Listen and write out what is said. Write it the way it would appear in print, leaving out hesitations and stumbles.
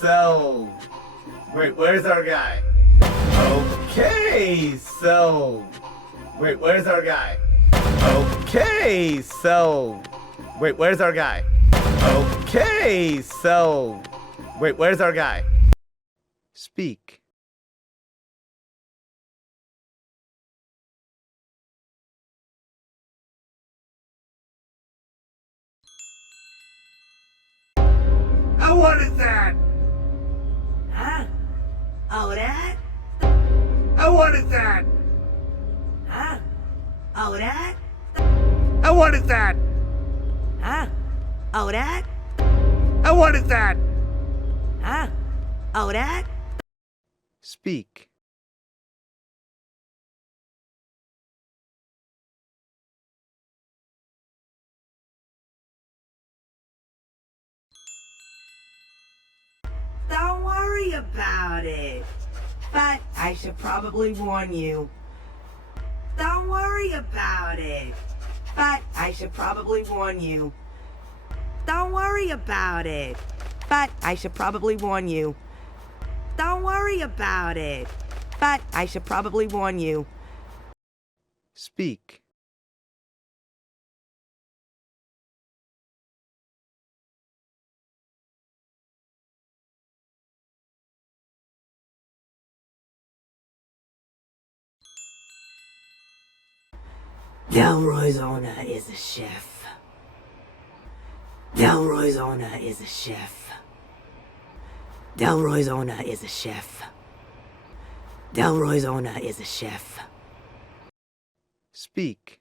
so... Wait, where's our guy? Okay, so... Wait, where's our guy? Okay, so... Wait, where's our guy? Okay, so... Wait, where's our guy? Speak. Oh, what is that? Huh? Oh, that? Oh, what is that? Huh? Oh, that? Oh, what is that? Huh? Oh, that? Oh, what is that? Huh? Oh, that? Speak. Don't worry about it. But I should probably warn you. Don't worry about it. But I should probably warn you. Don't worry about it. But I should probably warn you. Don't worry about it. But I should probably warn you. Speak. Delroy's owner is a chef. Delroy's owner is a chef. Delroy's owner is a chef. Delroy's owner is a chef. Speak.